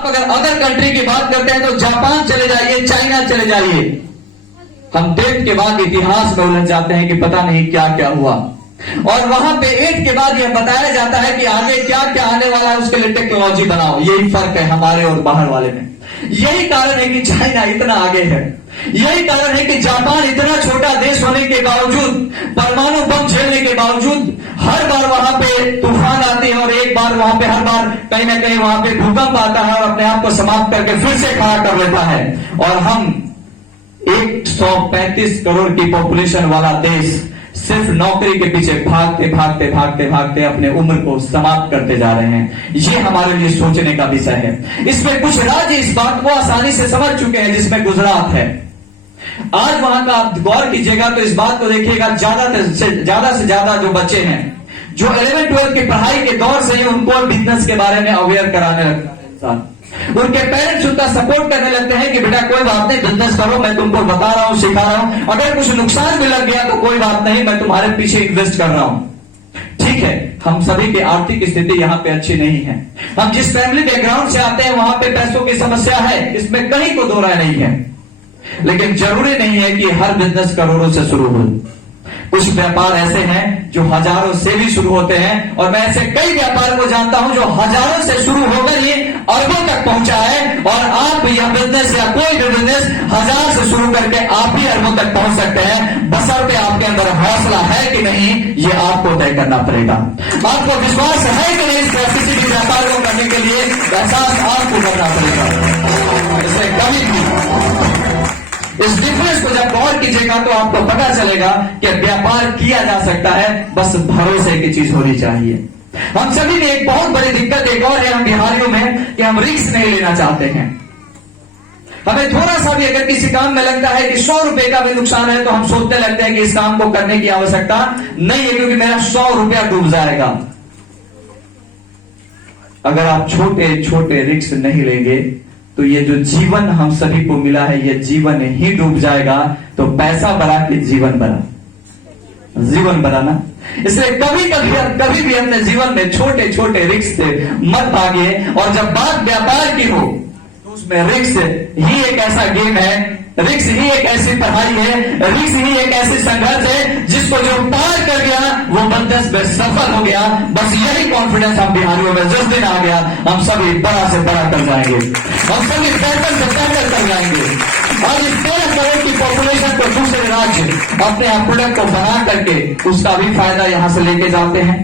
आप अगर other country की बात करते हैं तो जापान चले जाइए, चाइना चले जाइए, हम डेट के बाद इतिहास में उलझ जाते हैं कि पता नहीं क्या क्या हुआ। और वहां पे एट के बाद यह बताया जाता है कि आगे क्या क्या आने वाला है, उसके लिए टेक्नोलॉजी बनाओ। यही फर्क है हमारे और बाहर वाले में। यही कारण है कि चाइना इतना आगे है। यही कारण है कि जापान इतना छोटा देश होने के बावजूद, परमाणु बम झेलने के बावजूद, हर बार वहां पे तूफान आते हैं और एक बार वहां पे हर बार कहीं ना कहीं वहां पे भूकंप आता है और अपने आप को समाप्त करके फिर से खड़ा कर लेता है। और हम 135 करोड़ की पॉपुलेशन वाला देश सिर्फ नौकरी के पीछे भागते भागते भागते भागते अपने उम्र को समाप्त करते जा रहे हैं। ये हमारे लिए सोचने का विषय है। इसमें कुछ राज्य इस बात को आसानी से समझ चुके हैं, जिसमें गुजरात है। आज वहां का आप गौर कीजिएगा तो इस बात को देखिएगा, ज्यादा से ज्यादा जो बच्चे हैं जो 11-12 की पढ़ाई के दौर से ही उनको बिजनेस के बारे में अवेयर कराने लगता है इंसान। उनके पेरेंट्स उनका सपोर्ट करने लगते हैं कि बेटा कोई बात नहीं, बिजनेस करो, मैं तुमको बता रहा हूं, सिखा रहा हूं, अगर कुछ नुकसान भी लग गया तो कोई बात नहीं, मैं तुम्हारे पीछे इन्वेस्ट कर रहा हूं। ठीक है, हम सभी की आर्थिक स्थिति यहाँ पे अच्छी नहीं है। हम जिस फैमिली बैकग्राउंड से आते हैं वहां पे पैसों की समस्या है, इसमें कहीं को दो राय नहीं है। लेकिन जरूरी नहीं है कि हर बिजनेस करोड़ों से शुरू हो। कुछ व्यापार ऐसे हैं जो हजारों से भी शुरू होते हैं, और मैं ऐसे कई व्यापार को जानता हूं जो हजारों से शुरू होकर ये अरबों तक पहुंचा है। और आप यह बिजनेस या कोई भी बिजनेस 1000 से शुरू करके आप भी अरबों तक पहुंच सकते हैं, बशर्ते आपके अंदर हौसला है कि नहीं, ये आपको तय करना पड़ेगा। आपको विश्वास है कि नहीं, किसी भी व्यापार को करने के लिए एहसास आपको करना पड़ेगा। इसमें कभी भी इस डिफरेंस को जब गौर कीजिएगा तो आपको पता चलेगा कि व्यापार किया जा सकता है, बस भरोसे की चीज होनी चाहिए। हम सभी में एक बहुत बड़ी दिक्कत एक और है हम बिहारियों में, कि हम रिस्क नहीं लेना चाहते हैं। हमें थोड़ा सा भी अगर किसी काम में लगता है कि 100 रुपए का भी नुकसान है तो हम सोचने लगते हैं कि इस काम को करने की आवश्यकता नहीं है, क्योंकि मेरा 100 रुपया डूब जाएगा। अगर आप छोटे छोटे रिस्क नहीं लेंगे तो ये जो जीवन हम सभी को मिला है, ये जीवन ही डूब जाएगा। तो पैसा बढ़ा कि जीवन बढ़ा, जीवन बढ़ाना। इसलिए कभी भी अपने जीवन में छोटे छोटे रिस्क से मत भागे। और जब बात व्यापार की हो तो उसमें रिस्क ही एक ऐसा गेम है, रिस्क ही एक ऐसी पढ़ाई है, रिस्क ही एक ऐसी संघर्ष है जिसको जो पार कर गया वो बिजनेस में सफल हो गया। बस यही कॉन्फिडेंस हम बिहारियों में जिस दिन आ गया, हम सभी बड़ा से बड़ा कर जाएंगे, हम सभी बेहतर से बेहतर कर जाएंगे। और इस 13 करोड़ की पॉपुलेशन को दूसरे राज्य अपने प्रोडक्ट को बना करके उसका भी फायदा यहां से लेके जाते हैं।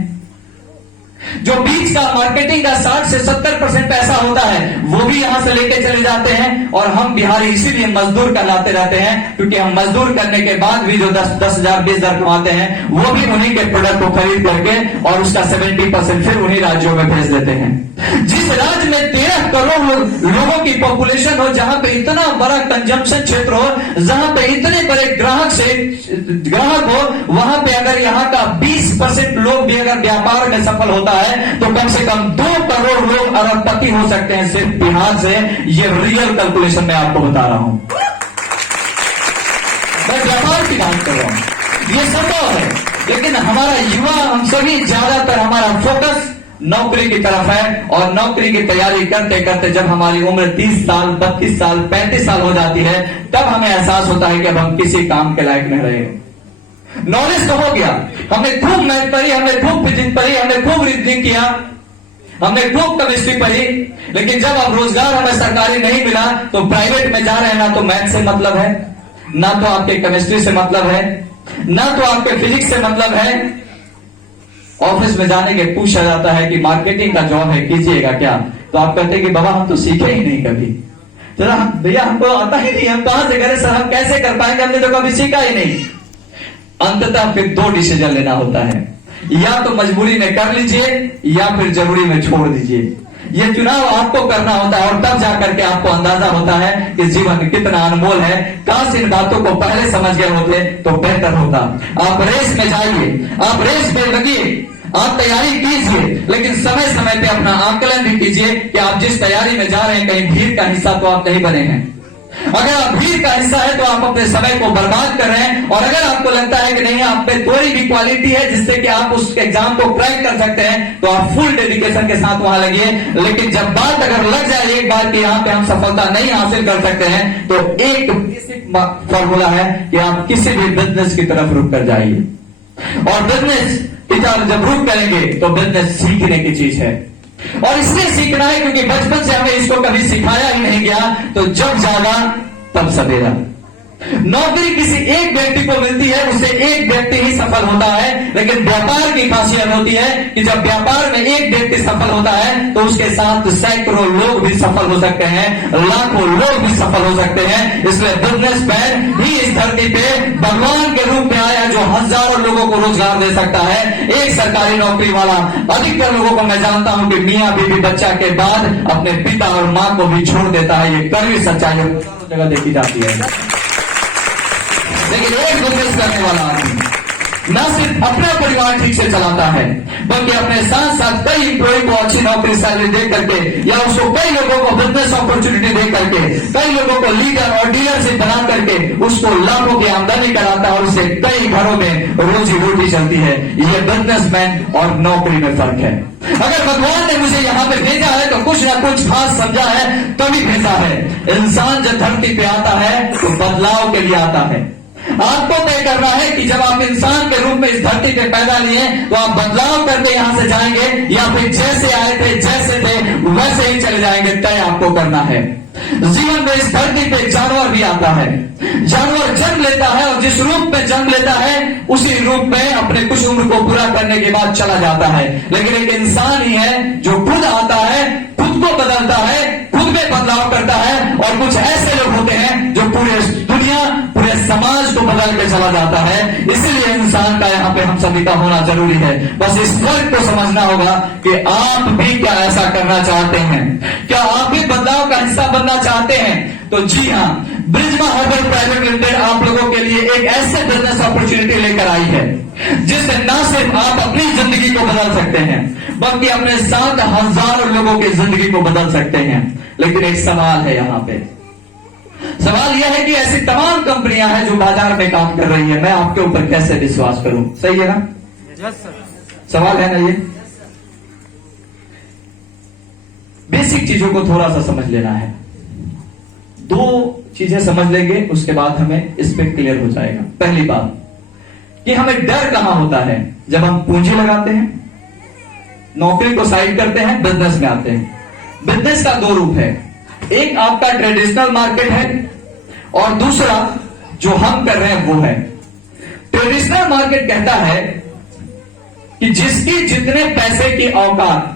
जो बीच का मार्केटिंग का 60 से 70% पैसा होता है वो भी यहां से लेके चले जाते हैं। और हम बिहारी इसीलिए मजदूर कहलाते रहते हैं, क्योंकि हम मजदूर करने के बाद भी जो 10,000 20,000 कमाते हैं वो भी उन्हीं के प्रोडक्ट को खरीद करके और उसका 70% फिर उन्हीं राज्यों में भेज देते हैं। जिस राज्य में 13 करोड़ लोगों की पॉपुलेशन हो, जहां पे इतना बड़ा कंजम्पशन क्षेत्र हो, जहां पे इतने बड़े ग्राहक हो, वहां पे अगर यहाँ का 20% लोग भी अगर व्यापार में सफल होता है तो कम से कम 2 करोड़ लोग अरबपति हो सकते हैं सिर्फ बिहार से। ये रियल कैलकुलेशन मैं आपको बता रहा हूं, मैं व्यापार की बात कर रहा हूं, ये संभव है। लेकिन हमारा युवा, हम सभी ज्यादातर हमारा फोकस नौकरी की तरफ है। और नौकरी की तैयारी करते करते जब हमारी उम्र 30 साल 32 साल 35 साल हो जाती है, तब हमें एहसास होता है कि अब हम किसी काम के लायक नहीं रहे। नॉलेज तो हो गया, हमने खूब मैथ पढ़ी, हमने खूब फिजिक्स पढ़ी, हमने खूब रीजनिंग किया, हमने खूब केमिस्ट्री पढ़ी, लेकिन जब अब रोजगार हमें सरकारी नहीं मिला तो प्राइवेट में जा रहे हैं। ना तो मैथ से मतलब है, ना तो आपके केमिस्ट्री से मतलब है, ना तो आपके फिजिक्स से मतलब है। ऑफिस में जाने के पूछा जाता है कि मार्केटिंग का जॉब है, कीजिएगा क्या? तो आप कहते हैं कि बाबा हम तो सीखे ही नहीं कभी। चला भैया हमको आता ही नहीं, हम कहां से करें सर, हम कैसे कर पाएंगे, हमने तो कभी सीखा ही नहीं। अंततः फिर 2 डिसीजन लेना होता है, या तो मजबूरी में कर लीजिए या फिर जरूरी में छोड़ दीजिए। ये चुनाव आपको करना होता है और तब जाकर के आपको अंदाजा होता है कि जीवन कितना अनमोल है। काश इन बातों को पहले समझ गए होते तो बेहतर होता। आप रेस में जाइए, आप रेस में लगिए, आप तैयारी कीजिए, लेकिन समय समय पे अपना आकलन भी कीजिए कि आप जिस तैयारी में जा रहे हैं कहीं भीड़ का हिस्सा तो आप नहीं बने हैं। अगर आप भीड़ का हिस्सा है तो आप अपने समय को बर्बाद कर रहे हैं। और अगर आपको लगता है कि नहीं, आप में थोड़ी भी क्वालिटी है जिससे कि आप उस एग्जाम को क्रैक कर सकते हैं, तो आप फुल डेडिकेशन के साथ वहां लगिए। लेकिन जब बात अगर लग जाए एक बार कि यहाँ पे हम सफलता नहीं हासिल कर सकते हैं, तो एक बेसिक फॉर्मूला है कि आप किसी भी बिजनेस की तरफ रुक कर जाइए। और बिजनेस की तरफ जब रुक करेंगे तो बिजनेस सीखने की चीज है, और इसलिए सीखना है क्योंकि बचपन से हमें इसको कभी सिखाया ही नहीं गया। तो जब जागा तब सवेरा। नौकरी किसी एक व्यक्ति को मिलती है, उससे एक व्यक्ति ही सफल होता है। लेकिन व्यापार की खासियत होती है कि जब व्यापार में एक व्यक्ति सफल होता है तो उसके साथ सैकड़ों लोग भी सफल हो सकते हैं, लाखों लोग भी सफल हो सकते हैं। इसलिए बिजनेसमैन ही इस धरती पे भगवान के रूप में आया जो हजारों लोगों को रोजगार दे सकता है। एक सरकारी नौकरी वाला अधिकतर लोगों को मैं जानता हूं कि मियां बीवी बच्चा के बाद अपने पिता और मां को भी छोड़ देता है। ये कड़वी सच्चाई जगह देखी जाती है। लेकिन एक बिजनेस करने वाला आदमी न सिर्फ अपना परिवार ठीक से चलाता है, बल्कि अपने साथ साथ कई एम्प्लॉय को अच्छी नौकरी सैलरी दे करके, या उसको कई लोगों को बिजनेस अपॉर्चुनिटी दे करके, कई लोगों को लीडर और डीलरशिप बना करके उसको लाखों की आमदनी कराता है और उससे कई घरों में रोजी रोटी चलती है। यह बिजनेसमैन और नौकरी में फर्क है। अगर भगवान ने मुझे यहाँ पे भेजा है तो कुछ ना कुछ खास समझा है, तभी भेजा है। इंसान जब धरती पे आता है तो बदलाव के लिए आता है। आपको तय करना है कि जब आप इंसान के रूप में इस धरती पे पैदा लिए तो आप बदलाव करके यहां से जाएंगे, या फिर जैसे आए थे जैसे थे वैसे ही चले जाएंगे। तय आपको करना है। जीवन में इस धरती पे जानवर भी आता है। जानवर जन्म लेता है और जिस रूप में जन्म लेता है उसी रूप में अपने कुछ उम्र को पूरा करने के बाद चला जाता है। लेकिन एक इंसान ही है जो खुद आता है, खुद को बदलता है, खुद में बदलाव करता है। और कुछ ऐसे लोग होते हैं जो पूरे दुनिया, पूरे समाज को बदल के चला जाता है। इसलिए इंसान का यहाँ पे हम सभी का होना जरूरी है। बस इस फर्क को समझना होगा कि आप भी क्या ऐसा करना चाहते हैं, क्या आप भी बदलाव का हिस्सा बनना चाहते हैं। तो जी हाँ, ब्रिजमा हर्बल प्राइवेट लिमिटेड आप लोगों के लिए एक ऐसे बिजनेस अपॉर्चुनिटी लेकर आई है जिससे न सिर्फ आप अपनी जिंदगी को बदल सकते हैं, बल्कि अपने साथ हजारों लोगों की जिंदगी को बदल सकते हैं। लेकिन एक सवाल है यहाँ पे। सवाल यह है कि ऐसी तमाम कंपनियां हैं जो बाजार में काम कर रही है, मैं आपके ऊपर कैसे विश्वास करूं? सही है ना? सवाल है ना ये? बेसिक चीजों को थोड़ा सा समझ लेना है। दो चीजें समझ लेंगे उसके बाद हमें इस पे क्लियर हो जाएगा। पहली बात कि हमें डर कहां होता है? जब हम पूंजी लगाते हैं, नौकरी को साइड करते हैं, बिजनेस में आते हैं। बिजनेस का दो रूप है, एक आपका ट्रेडिशनल मार्केट है और दूसरा जो हम कर रहे हैं वो है। ट्रेडिशनल मार्केट कहता है कि जिसकी जितने पैसे की औकात